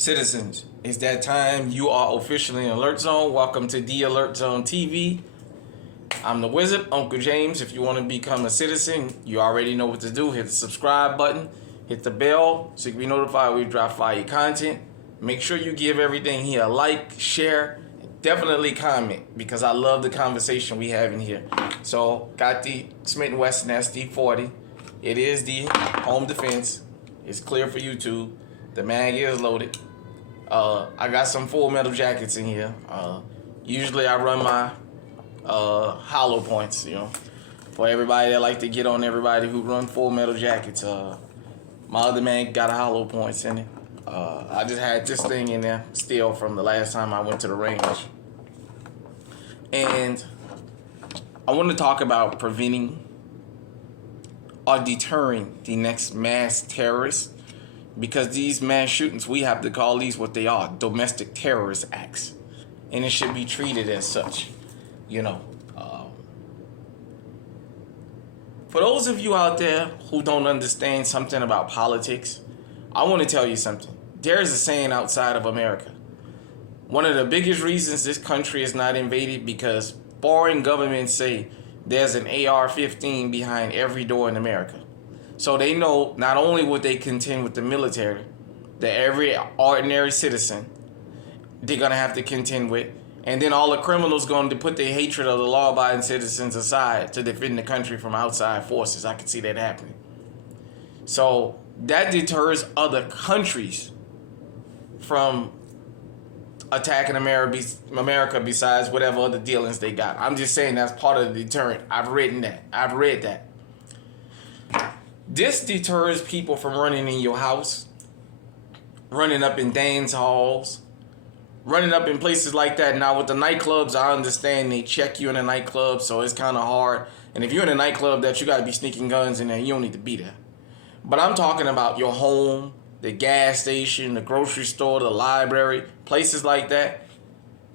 Citizens, it's that time. You are officially in Alert Zone. Welcome to the Alert Zone TV. I'm the Wizard, Uncle James. If you want to become a citizen, you already know what to do. Hit the subscribe button, hit the bell so you can be notified when we drop fire content. Make sure you give everything here a like, share, definitely comment because I love the conversation we have in here. So, got the Smith & Wesson SD40. It is the home defense. It's clear for YouTube. The mag is loaded. I got some Full Metal jackets in here. Usually I run my hollow points, for everybody that like to get on everybody who run Full Metal jackets. My other man got a hollow points in it. I just had this thing in there still from the last time I went to the range. And I want to talk about preventing or deterring the next mass terrorist. Because these mass shootings, we have to call these what they are, domestic terrorist acts. And it should be treated as such, For those of you out there who don't understand something about politics, I want to tell you something. There is a saying outside of America. One of the biggest reasons this country is not invaded because foreign governments say there's an AR-15 behind every door in America. So they know not only would they contend with the military, that every ordinary citizen they're going to have to contend with. And then all the criminals going to put their hatred of the law-abiding citizens aside to defend the country from outside forces. I can see that happening. So that deters other countries from attacking America besides whatever other dealings they got. I'm just saying that's part of the deterrent. I've read that. This deters people from running in your house, running up in dance halls, running up in places like that. Now with the nightclubs, I understand they check you in a nightclub, so it's kind of hard. And if you're in a nightclub that you got to be sneaking guns in there, you don't need to be there. But I'm talking about your home, the gas station, the grocery store, the library, places like that.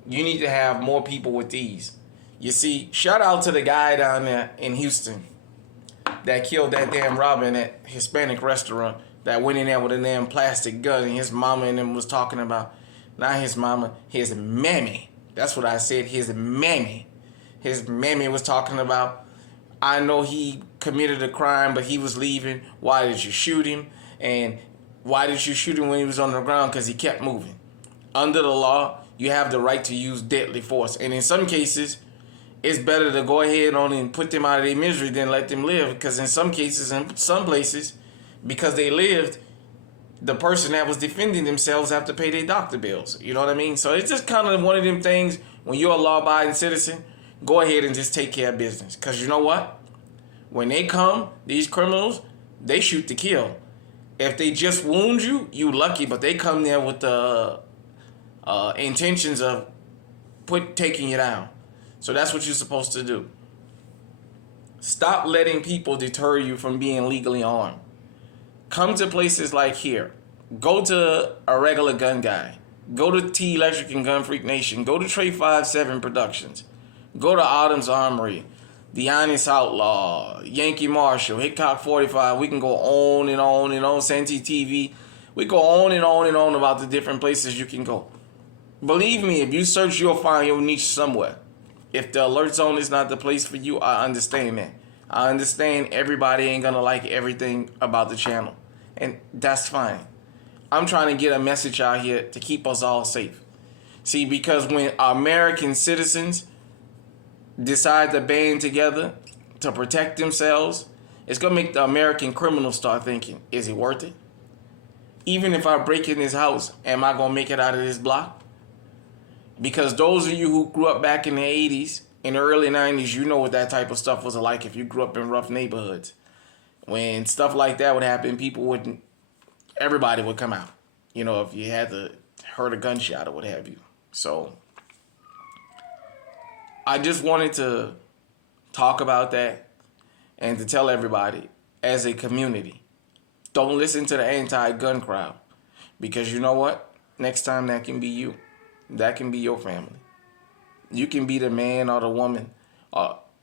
You need to have more people with these. You see, shout out to the guy down there in Houston that killed that damn robber in that Hispanic restaurant that went in there with a damn plastic gun, and his mama and them was talking about, not his mama, his mammy. That's what I said, his mammy. His mammy was talking about, I know he committed a crime, but he was leaving. Why did you shoot him? And why did you shoot him when he was on the ground? Because he kept moving. Under the law, you have the right to use deadly force. And in some cases, it's better to go ahead on and put them out of their misery than let them live. Because in some cases, in some places, because they lived, the person that was defending themselves have to pay their doctor bills. You know what I mean? So it's just kind of one of them things, when you're a law-abiding citizen, go ahead and just take care of business. Because you know what? When they come, these criminals, they shoot to kill. If they just wound you, you lucky. But they come there with the intentions of taking you down. So that's what you're supposed to do. Stop letting people deter you from being legally armed. Come to places like here. Go to a regular gun guy. Go to T Electric and Gun Freak Nation. Go to Trey 57 Productions. Go to Autumn's Armory. The Honest Outlaw. Yankee Marshall. Hickok 45. We can go on and on and on. Santee TV. We go on and on and on about the different places you can go. Believe me, if you search, you'll find your niche somewhere. If the Alert Zone is not the place for you, I understand that. I understand everybody ain't gonna like everything about the channel. And that's fine. I'm trying to get a message out here to keep us all safe. See, because when American citizens decide to band together to protect themselves, it's gonna make the American criminals start thinking, is it worth it? Even if I break in this house, am I gonna make it out of this block? Because those of you who grew up back in the 80s, in the early 90s, you know what that type of stuff was like if you grew up in rough neighborhoods. When stuff like that would happen, everybody would come out. If you had to heard a gunshot or what have you. So I just wanted to talk about that and to tell everybody as a community, don't listen to the anti-gun crowd. Because you know what? Next time that can be you. That can be your family. You can be the man or the woman.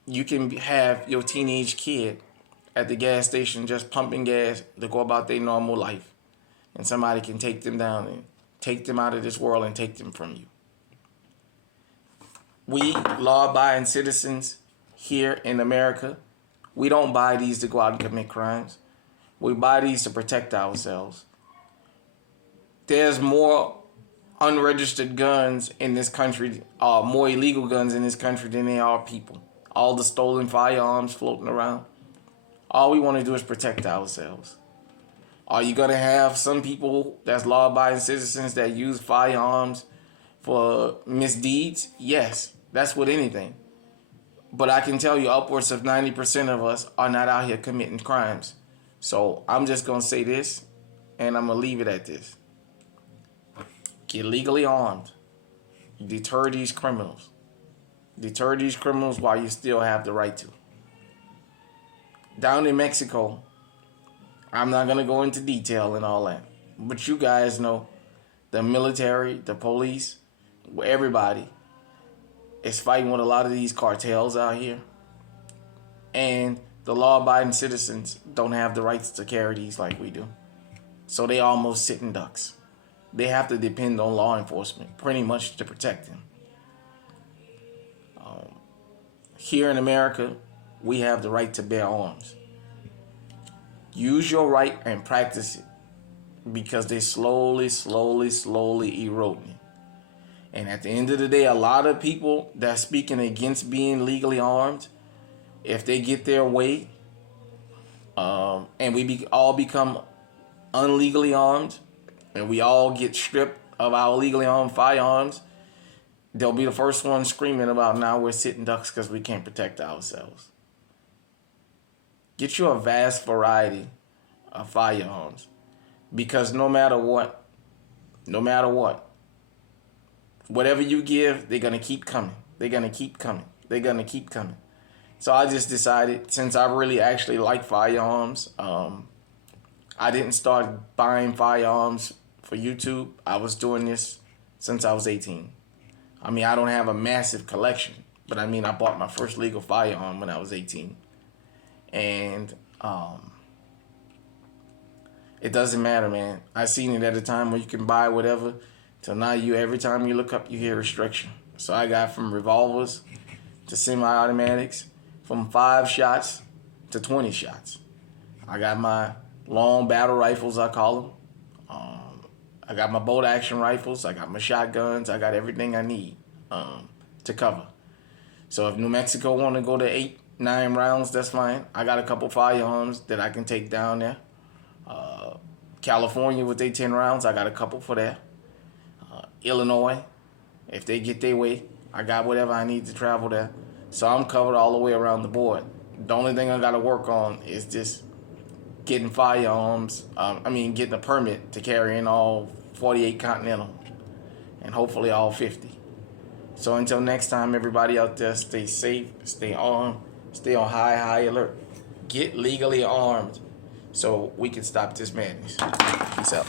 You can have your teenage kid at the gas station just pumping gas to go about their normal life. And somebody can take them down and take them out of this world and take them from you. We, law-abiding citizens here in America, we don't buy these to go out and commit crimes. We buy these to protect ourselves. There's more unregistered guns in this country, more illegal guns in this country than there are people. All the stolen firearms floating around. All we want to do is protect ourselves. Are you going to have some people that's law-abiding citizens that use firearms for misdeeds? Yes, that's with anything. But I can tell you upwards of 90% of us are not out here committing crimes. So I'm just going to say this, and I'm going to leave it at this. Get legally armed. Deter these criminals. Deter these criminals while you still have the right to. Down in Mexico, I'm not going to go into detail and all that. But you guys know the military, the police, everybody is fighting with a lot of these cartels out here. And the law-abiding citizens don't have the rights to carry these like we do. So they almost sitting ducks. They have to depend on law enforcement pretty much to protect them. Here in America, we have the right to bear arms. Use your right and practice it, because they're slowly eroding it. And at the end of the day, a lot of people that's speaking against being legally armed, if they get their way, and we all become unlegally armed, and we all get stripped of our legally armed firearms, they'll be the first ones screaming about now we're sitting ducks because we can't protect ourselves. Get you a vast variety of firearms, because no matter what, whatever you give, they're going to keep coming. They're going to keep coming. They're going to keep coming. So I just decided, since I really actually like firearms, I didn't start buying firearms for YouTube. I was doing this since I was 18. I mean, I don't have a massive collection, but I mean, I bought my first legal firearm when I was 18. And it doesn't matter, man. I seen it at a time where you can buy whatever, till now every time you look up, you hear restriction. So I got from revolvers to semi-automatics, from 5 shots to 20 shots. I got my long battle rifles, I call them. I got my bolt action rifles. I got my shotguns. I got everything I need to cover. So if New Mexico want to go to 8, 9 rounds, that's fine. I got a couple firearms that I can take down there. California with their 10 rounds, I got a couple for that. Illinois, if they get their way, I got whatever I need to travel there. So I'm covered all the way around the board. The only thing I got to work on is just getting firearms, getting a permit to carry in all 48 Continental, and hopefully all 50. So until next time, everybody out there, stay safe, stay armed, stay on high alert. Get legally armed so we can stop this madness. Peace out.